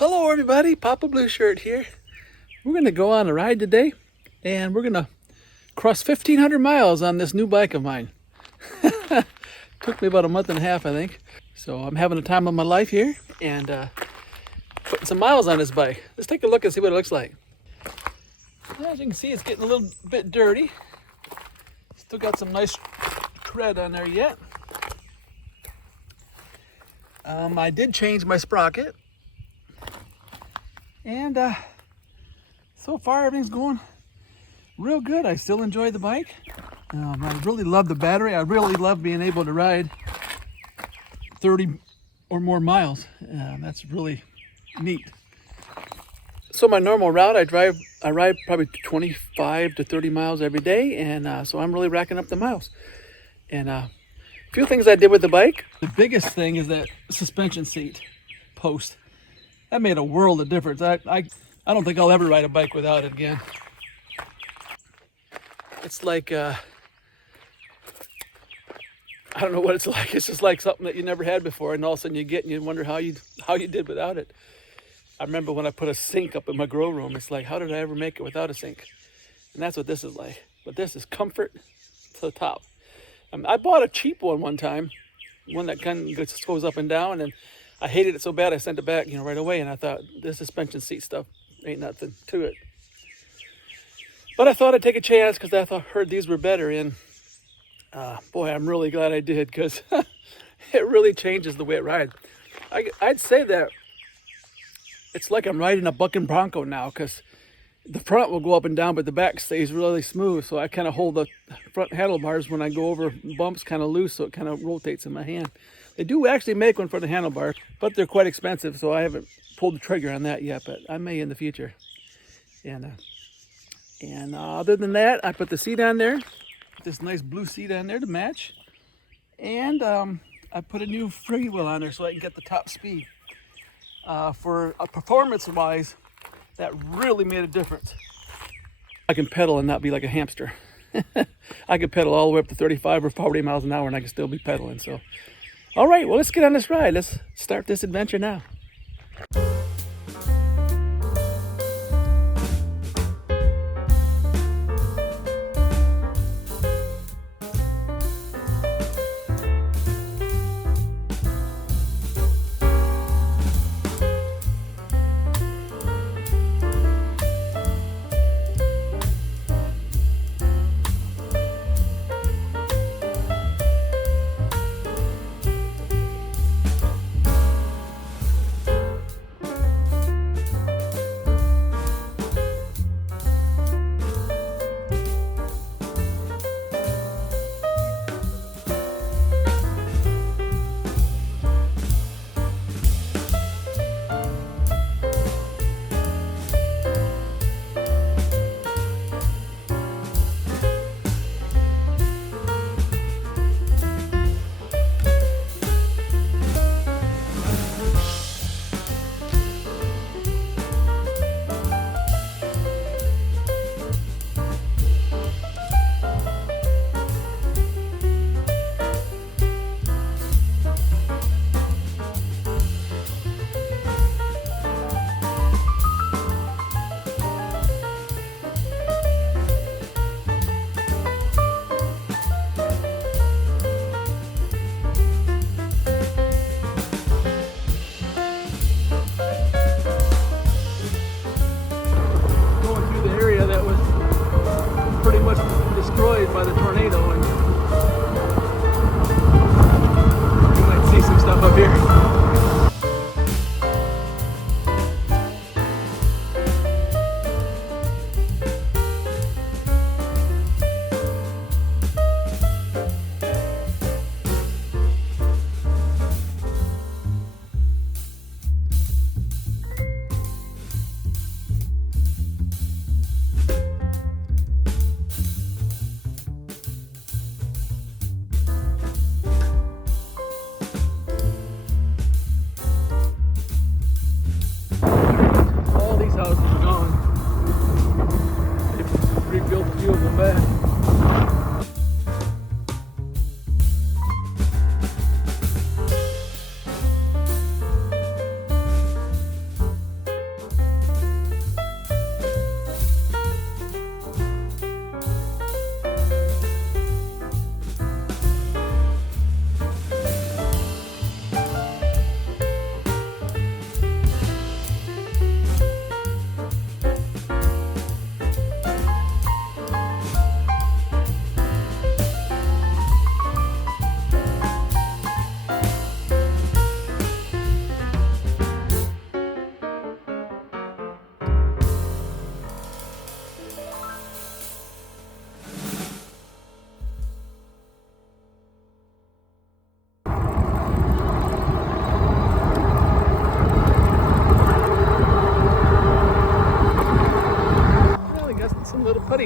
Hello everybody, Papa Blue Shirt here. We're gonna go on a ride today and we're gonna cross 1,500 miles on this new bike of mine. Took me about a month and a half, I think. So I'm having the time of my life here and putting some miles on this bike. Let's take a look and see what it looks like. As you can see, it's getting a little bit dirty. Still got some nice tread on there yet. I did change my sprocket. And so far everything's going real good. I still enjoy the bike. I really love the battery. I really love being able to ride 30 or more miles. That's really neat. So my normal route, I ride probably 25 to 30 miles every day, and so I'm really racking up the miles. And a few things I did with the bike. The biggest thing is that suspension seat post. That made a world of difference. I don't think I'll ever ride a bike without it again. It's like, I don't know what it's like. It's just like something that you never had before, and all of a sudden you get and you wonder how you did without it. I remember when I put a sink up in my grow room, it's like, how did I ever make it without a sink? And that's what this is like. But this is comfort to the top. I bought a cheap one time, one that kind of just goes up and down, and I hated it so bad I sent it back, right away. And I thought, this suspension seat stuff ain't nothing to it. But I thought I'd take a chance because I heard these were better. And boy, I'm really glad I did, because it really changes the way it rides. I'd say that it's like I'm riding a bucking bronco now, because the front will go up and down, but the back stays really smooth. So I kind of hold the front handlebars when I go over bumps kind of loose, so it kind of rotates in my hand. They do actually make one for the handlebar, but they're quite expensive, so I haven't pulled the trigger on that yet, but I may in the future. And other than that, I put the seat on there, this nice blue seat on there to match, and I put a new freewheel on there so I can get the top speed. For performance-wise, that really made a difference. I can pedal and not be like a hamster. I can pedal all the way up to 35 or 40 miles an hour, and I can still be pedaling. So. All right, well, let's get on this ride. Let's start this adventure now. Destroyed by the tornado, and you might see some stuff up here.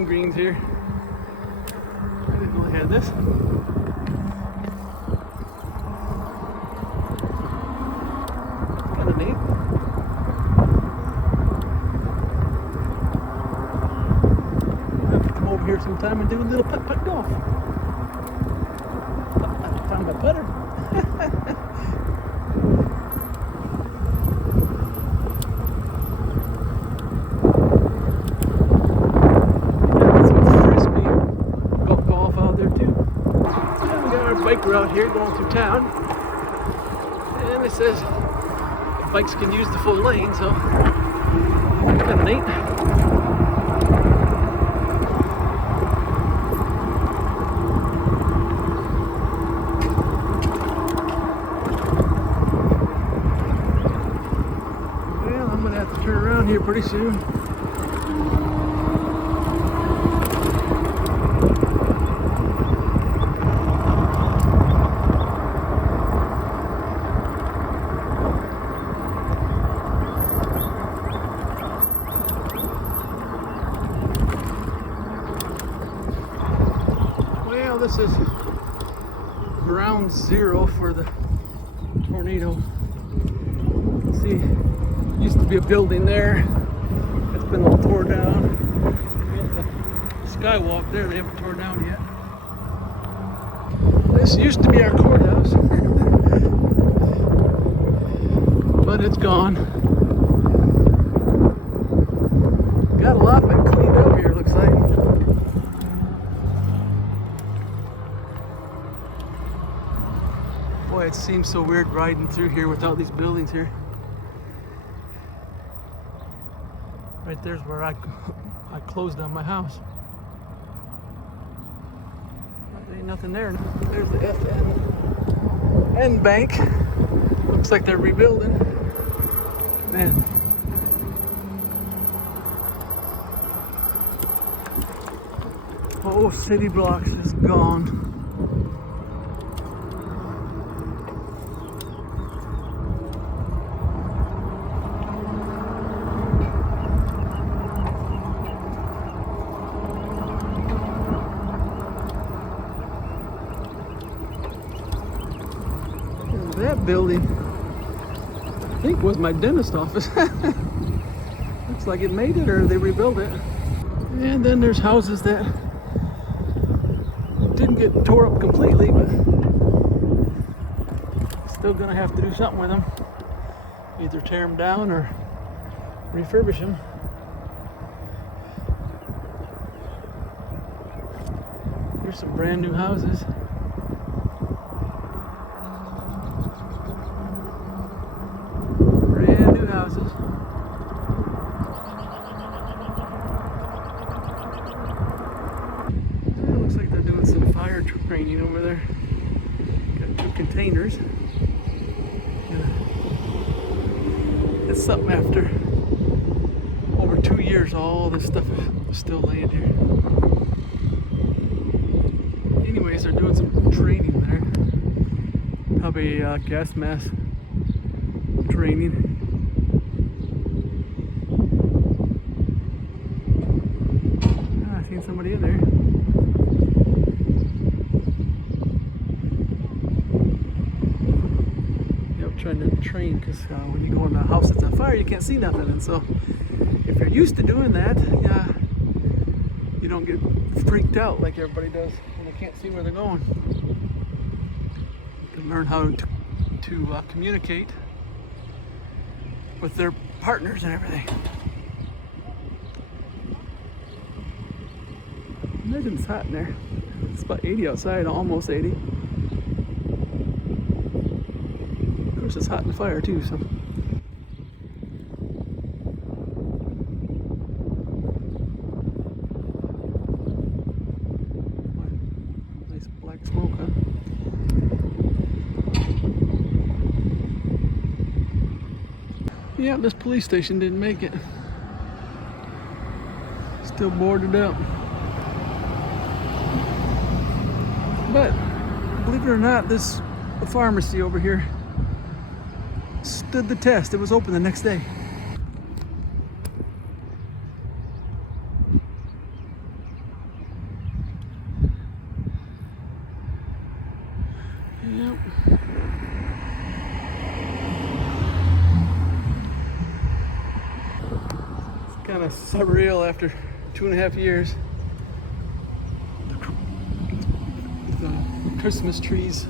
lime greens here. I didn't know they had this. Kind of neat. I'll have to come over here sometime and do a little putt-putt golf. I found my putter. We're out here going through town, and it says the bikes can use the full lane, so kind of neat. Well, I'm gonna have to turn around here pretty soon. This is ground zero for the tornado. See, used to be a building there. It's been all torn down. The skywalk there, they haven't torn down yet. This used to be our courthouse, but it's gone. Got a lot of it cleaned up here, looks like. Boy, it seems so weird riding through here without these buildings here. Right there's where I closed on my house. There ain't nothing there. There's the FN bank. Looks like they're rebuilding. Man. Oh, city blocks is gone. That building, I think, was my dentist office. Looks like it made it, or they rebuilt it. And then there's houses that didn't get tore up completely, but still gonna have to do something with them. Either tear them down or refurbish them. Here's some brand new houses. Houses. It looks like they're doing some fire training over there. Got 2 containers. It's something after over 2 years, all this stuff is still laying here. Anyways, they're doing some training there. Probably gas mask training. Somebody in there. Yep, trying to train, because when you go in a house that's on fire, you can't see nothing. And so, if you're used to doing that, you don't get freaked out like everybody does when they can't see where they're going. You can learn how to communicate with their partners and everything. Imagine it's hot in there. It's about 80 outside, almost 80. Of course, it's hot in the fire too, so. Nice black smoke, huh? Yeah, this police station didn't make it. Still boarded up. But believe it or not, this pharmacy over here stood the test. It was open the next day. kind of surreal after 2.5 years. The Christmas trees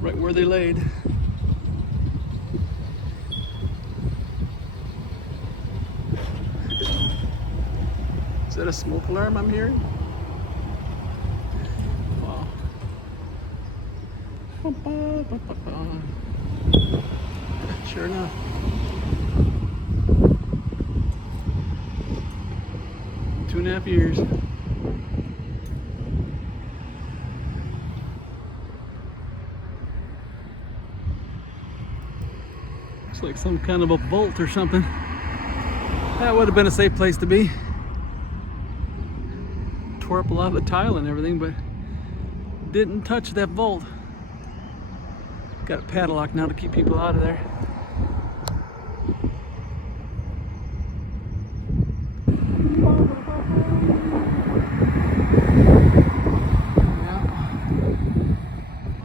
right where they laid. Is that a smoke alarm I'm hearing? Wow. Sure enough. Two and a half years. Looks like some kind of a bolt or something. That would have been a safe place to be. Tore up a lot of the tile and everything, but didn't touch that vault. Got a padlock now to keep people out of there.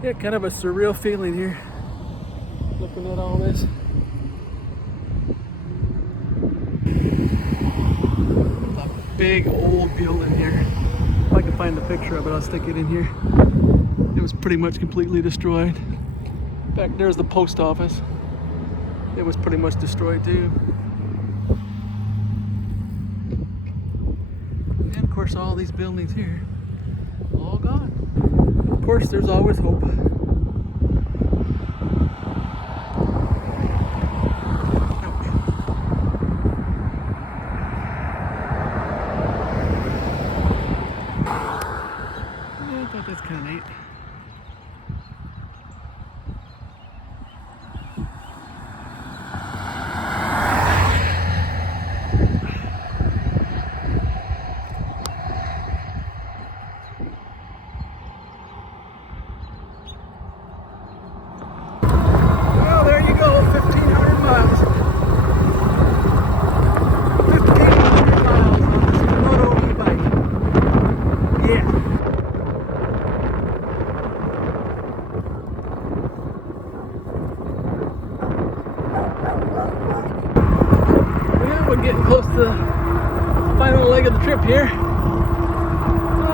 Yeah, kind of a surreal feeling here, looking at all this. A big old building here. If I can find the picture of it, I'll stick it in here. It was pretty much completely destroyed. Back there's the post office. It was pretty much destroyed too. And of course all these buildings here, all gone. Of course there's always hope. That's kind of neat. Well, there you go, 1,500 miles. 1,500 miles on this Philodo e-bike. Yeah. We're getting close to the final leg of the trip here.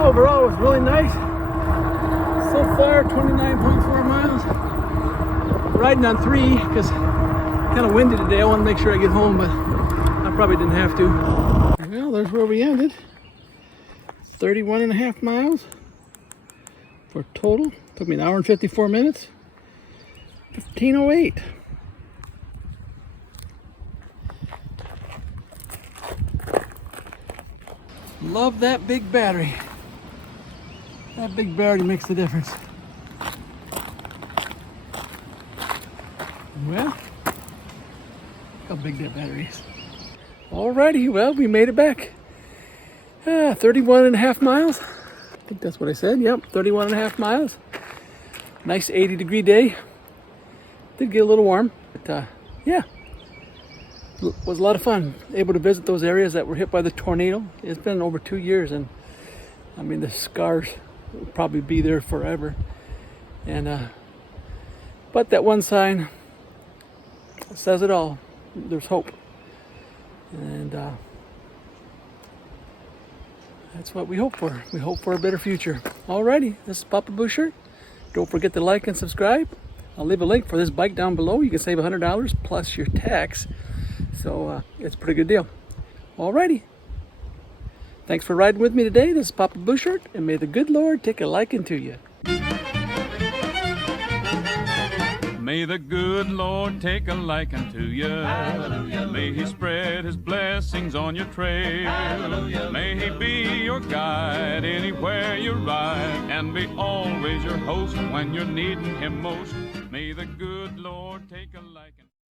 Overall, it was really nice. So far, 29.4 miles. Riding on 3 because kind of windy today. I want to make sure I get home, but I probably didn't have to. Well, there's where we ended. 31.5 miles for total. Took me an hour and 54 minutes. 15:08. Love that big battery. That big battery makes the difference. Well, look how big that battery is. Alrighty, well, we made it back. 31.5 miles. I think that's what I said. Yep, 31.5 miles. Nice 80-degree day. Did get a little warm, but yeah. It was a lot of fun, able to visit those areas that were hit by the tornado. It's been over 2 years, and I mean the scars will probably be there forever. And but that one sign says it all. There's hope, and that's what we hope for. We hope for a better future. Alrighty, this is Papa Bouchard. Don't forget to like and subscribe. I'll leave a link for this bike down below. You can save $100 plus your tax. So it's a pretty good deal. Alrighty. Thanks for riding with me today. This is Papa Bouchard, and may the good Lord take a liking to you. May the good Lord take a liking to you. Hallelujah. May He spread His blessings on your trail. Hallelujah. May He be your guide anywhere you ride, and be always your host when you're needing Him most. May the good Lord take a liking.